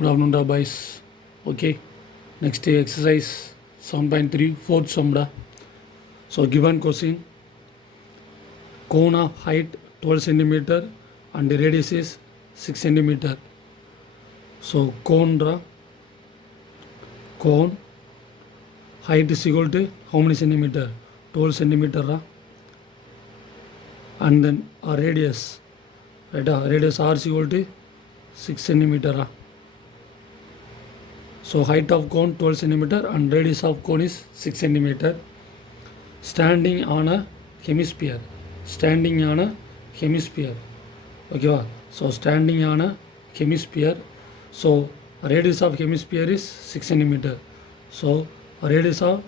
Good afternoon, da boys. Okay, next exercise 7.3, fourth sum. So, given question, cone of height 12 centimeter and the radius is 6 centimeter. So, cone height is equal to how many centimeter? 12 centimeter. And then a radius, right? Radius r is equal to 6 centimeter. So height of cone 12 centimeter and radius of cone is 6 centimeter. Standing on a hemisphere. Standing on a hemisphere. Okay. So standing on a hemisphere. So radius of hemisphere is 6 centimeter. So radius of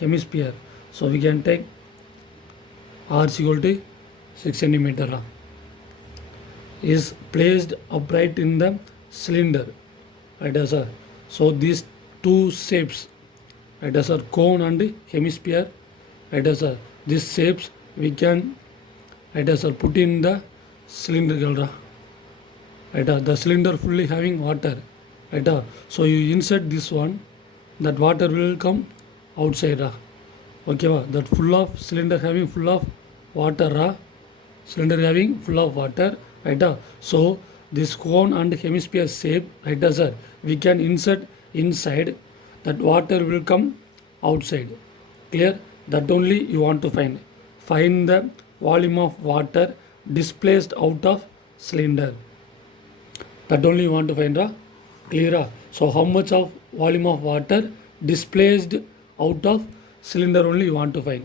hemisphere. So we can take r is equal to 6 centimeter. Is placed upright in the cylinder. Right, sir. So these two shapes, right, sir, cone and hemisphere, right, sir. These shapes we can, right, sir, put in the cylinder, right, the cylinder fully having water, right. So you insert this one, that water will come outside, okay, that full of cylinder having full of water, cylinder having full of water, right. So this cone and hemisphere shape, right, sir, we can insert inside, that water will come outside. Clear? That only you want to find. Find the volume of water displaced out of cylinder. That only you want to find. Clear? So how much of volume of water displaced out of cylinder only you want to find.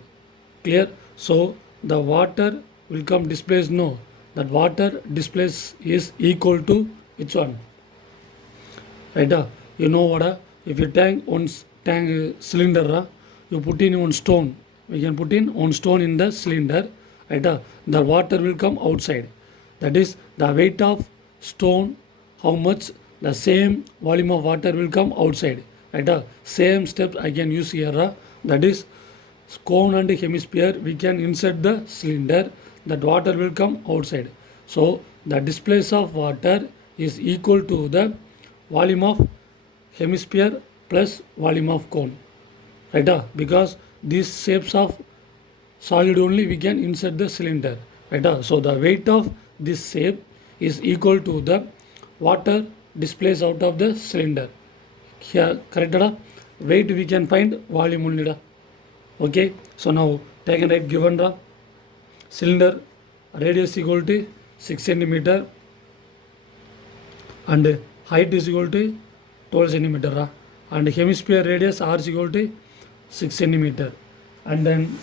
Clear? So the water will come displaced. No, that water displaced is equal to which one? Right? You know what? If you tank one cylinder, you put in one stone. We can put in one stone in the cylinder. Right? The water will come outside. That is the weight of stone. How much? The same volume of water will come outside. Right? Same steps I can use here. That is cone and hemisphere. We can insert the cylinder. That water will come outside. So the displace of water is equal to the volume of hemisphere plus volume of cone, right? Because these shapes of solid only we can insert the cylinder, right? So the weight of this shape is equal to the water displaced out of the cylinder. Here, correct? Weight we can find volume only. Okay, so now take and write given cylinder radius equal to 6 centimeter and height is equal to 12 centimeter, and hemisphere radius r is equal to 6 centimeter. And then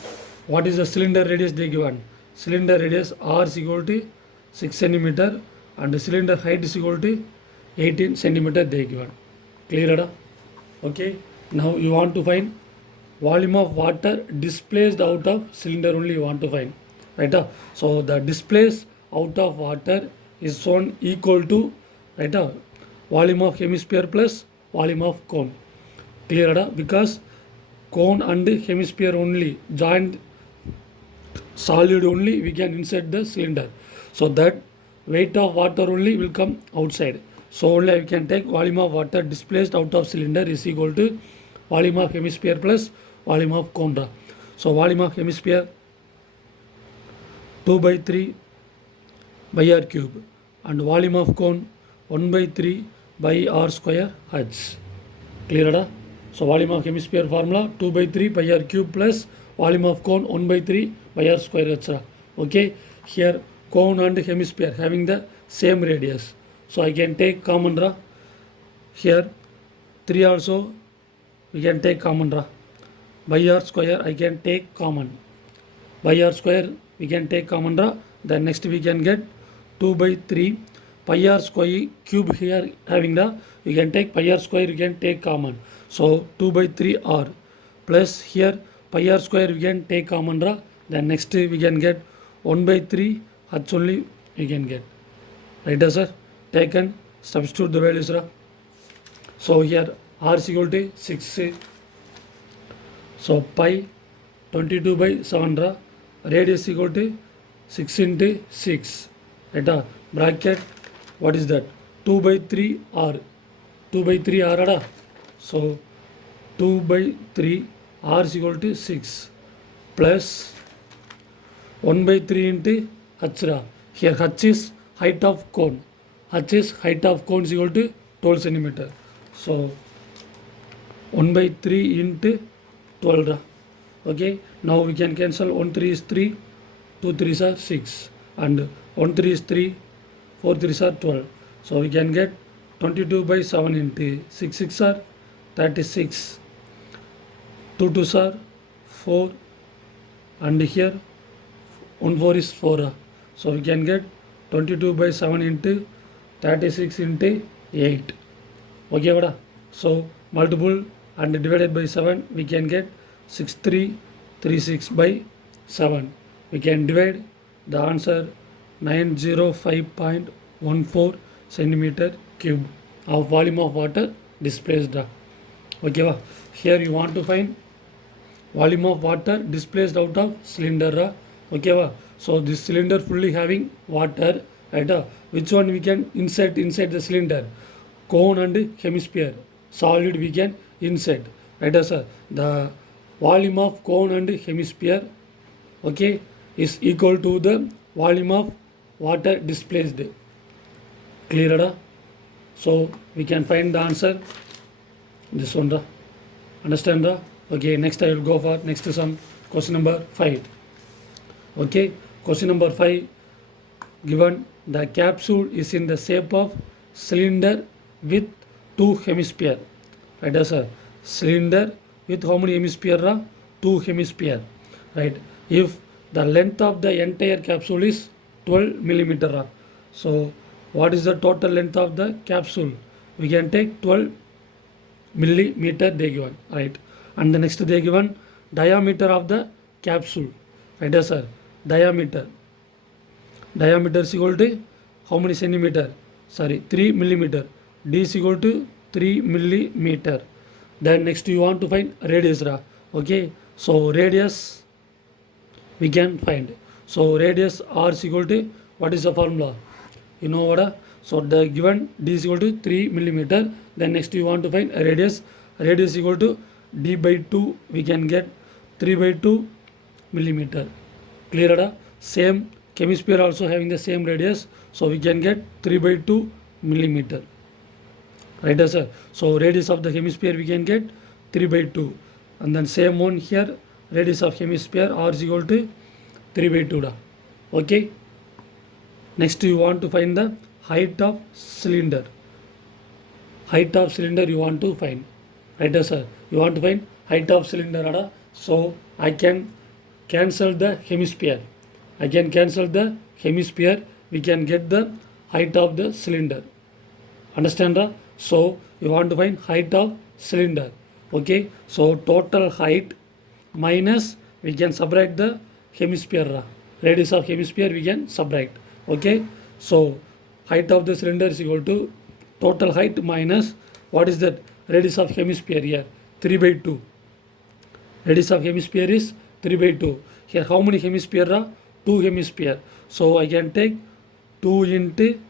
what is the cylinder radius they given? Cylinder radius r is equal to 6 centimeter and the cylinder height is equal to 18 centimeter they given. Clear? Okay, now you want to find volume of water displaced out of cylinder only you want to find, right? So the displaced out of water is shown equal to, right, volume of hemisphere plus volume of cone. Clear? Because cone and hemisphere only joined solid only we can insert the cylinder. So that weight of water only will come outside. So only I can take volume of water displaced out of cylinder is equal to volume of hemisphere plus volume of cone. So volume of hemisphere 2 by 3 by r cube and volume of cone 1 by 3 by r square h. Clear? So volume of hemisphere formula 2 by 3 by r cube plus volume of cone 1 by 3 by r square h. Okay, here cone and hemisphere having the same radius. So I can take common. Here 3 also we can take common. By r square I can take common. By r square we can take common. Then next we can get 2 by 3 pi r square cube here having we can take pi r square, we can take common. So 2 by 3 r plus here pi r square we can take common. Then next we can get 1 by 3 h only we can get. Right, sir? Take and substitute the values. So here r is equal to 6. So pi 22 by 7. Radius equal to 6 into 6. Right? Bracket, what is that? 2 by 3 r. 2 by 3 r ada. So 2 by 3 r is equal to 6 plus 1 by 3 into h ra. Here h is height of cone. H is height of cone is equal to 12 centimeter. So 1 by 3 into 12 ra. Okay, now we can cancel 1 3 is 3, 2 3s are 6 and 1 3 is 3, 4 3s are 12. So we can get 22 by 7 into 6 6 are 36, 2 2s are 4 and here 1 4 is 4 ra. So we can get 22 by 7 into 36 into 8. Okay, vada. So multiple and divided by 7 we can get 6336 by 7. We can divide the answer 905.14 centimeter cube of volume of water displaced. Okay, va. Here you want to find volume of water displaced out of cylinder. Okay, va. So this cylinder fully having water, right? Which one we can insert inside the cylinder? Cone and hemisphere. Solid we can insert, right, sir? The volume of cone and hemisphere, okay, is equal to the volume of water displaced. Clear, da? So we can find the answer this one, da. Understand, da? Okay, next I will go for next sum, question number 5. Okay, question number 5, given the capsule is in the shape of cylinder with 2 hemisphere, right, sir? Cylinder with how many hemisphere? 2 hemisphere, right? If the length of the entire capsule is 12 millimeter, so what is the total length of the capsule? We can take 12 millimeter they given, right? And the next they given diameter of the capsule, right, sir? Diameter is equal to how many centimeter? Sorry, 3 millimeter. D is equal to 3 millimeter. Then next you want to find radius, ra. Okay, so radius we can find. So radius r is equal to, what is the formula? You know what? So the given d is equal to 3 millimeter. Then next you want to find radius. Radius is equal to d by 2. We can get 3 by 2 millimeter. Clear, da? Same hemisphere also having the same radius. So we can get 3 by 2 millimeter. Right, sir? So radius of the hemisphere we can get 3 by 2. And then same one here, radius of hemisphere r is equal to 3 by 2. Da. Okay. Next you want to find the height of cylinder. Height of cylinder you want to find. Right, sir? You want to find height of cylinder. Da. So I can cancel the hemisphere. I can cancel the hemisphere. We can get the height of the cylinder. Understand, da? So you want to find height of cylinder. Okay, so total height minus we can subtract the hemisphere, ra. Radius of hemisphere we can subtract. Okay, so height of the cylinder is equal to total height minus what is that? Radius of hemisphere here 3 by 2. Radius of hemisphere is 3 by 2. Here how many hemisphere, ra? 2 hemisphere. So I can take 2 into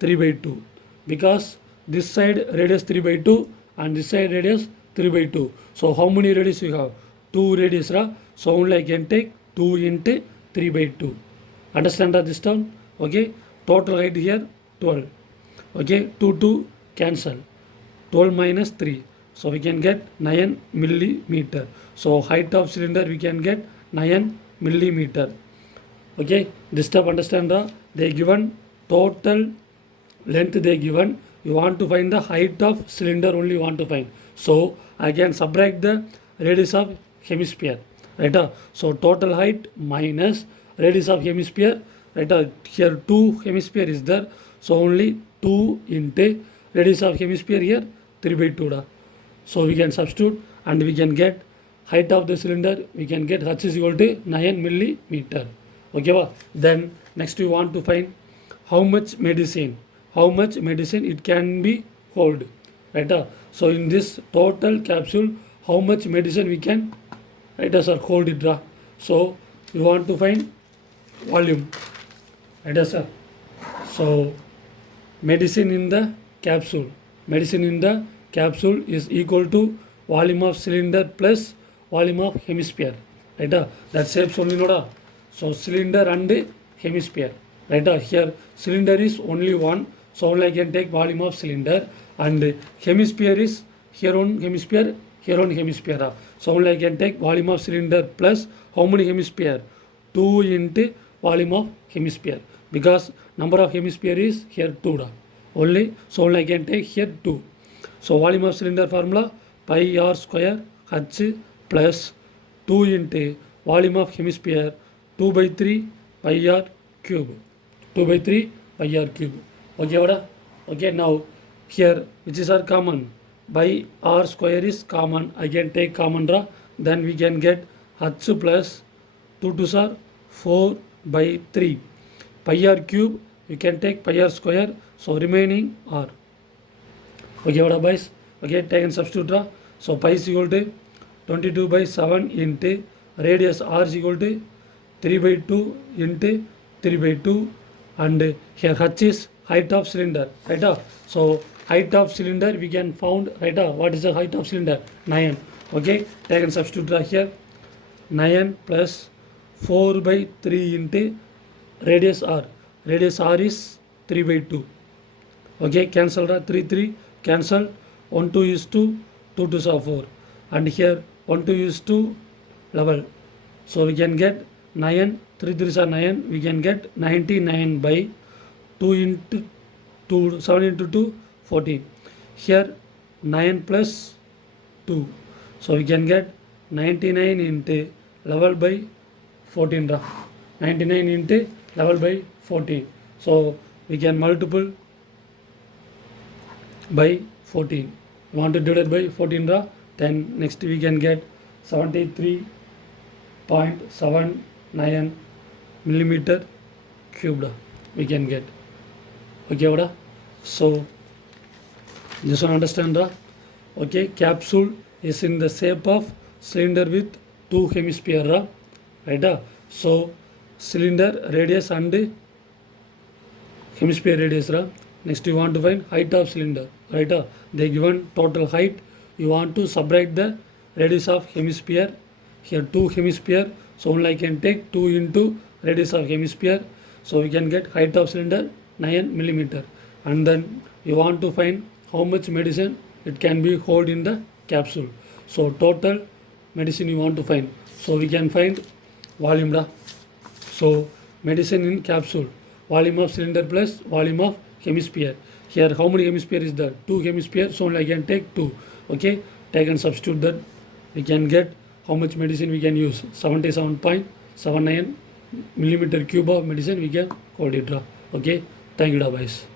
3 by 2 because this side radius 3 by 2 and this side radius 3 by 2. So how many radius you have? 2 radius, ra. So only I can take 2 into 3 by 2. Understand that this term? Okay, total height here 12. Okay, 2 2 cancel. 12 minus 3. So we can get 9 millimeter. So height of cylinder we can get 9 millimeter. Okay, this step understand, the they given total length they given. You want to find the height of cylinder only you want to find. So I can subtract the radius of hemisphere, right? So total height minus radius of hemisphere, right? Here 2 hemisphere is there. So only 2 into radius of hemisphere here 3 by 2. Da. So we can substitute and we can get height of the cylinder. We can get h is equal to 9 millimeter. Okay, va? Then next we want to find how much medicine it can be hold, right? So in this total capsule how much medicine we can, right, sir, hold it, ra. So you want to find volume, right, sir? So medicine in the capsule, medicine in the capsule is equal to volume of cylinder plus volume of hemisphere. Right? That shapes only noda. So cylinder and hemisphere. Right? Here cylinder is only one. So only I can take volume of cylinder, and hemisphere is here on hemisphere, here on hemisphere. So only I can take volume of cylinder plus how many hemisphere? 2 into volume of hemisphere, because number of hemisphere is here 2 da. Only, so only I can take here 2. So volume of cylinder formula pi r square h plus 2 into volume of hemisphere 2 by 3 pi r cube. 2 by 3 pi r cube. Okay, vada? Okay, now here which is are common? By r square is common. I can take common draw. Then we can get h plus 2 2s are 4 by 3. Pi r cube, you can take pi r square. So remaining r. Okay, what boys? Okay, take and substitute draw. So pi is equal to 22 by 7 into radius r is equal to 3 by 2 into 3 by 2, and here h is height of cylinder. Right? So height of cylinder we can found. Right? What is the height of cylinder? 9. Okay, take and substitute draw here. 9 plus 4 by 3 into radius r. Radius r is 3 by 2. Okay, cancel 3 3 cancel. 1 2 is 2, 2 2s are 4, and here 1 2 is 2 level. So we can get 9, 3 3s are 9. We can get 99 by 2 into 2, 7 into 2, 14. Here 9 plus 2. So we can get 99 into level by 14 ra. 99 into level by 14. So we can multiple by 14. You want to divide by 14 ra, then next we can get 73.79 millimeter cubed we can get. Okay, vada? So this one understand ra? Okay, capsule is in the shape of cylinder with 2 hemisphere ra. Right? So cylinder radius and hemisphere radius ra. Next you want to find height of cylinder. Right? They given total height. You want to subtract the radius of hemisphere. Here 2 hemisphere. So only I can take 2 into radius of hemisphere. So we can get height of cylinder 9 millimeter. And then you want to find how much medicine it can be hold in the capsule. So total medicine you want to find. So we can find volume da. So medicine in capsule. Volume of cylinder plus volume of hemisphere. Here how many hemisphere is there? 2 hemisphere. So only I can take 2. Okay, take and substitute that. We can get how much medicine we can use. 77.79 millimeter cube of medicine we can hold it. Okay, thank you, guys.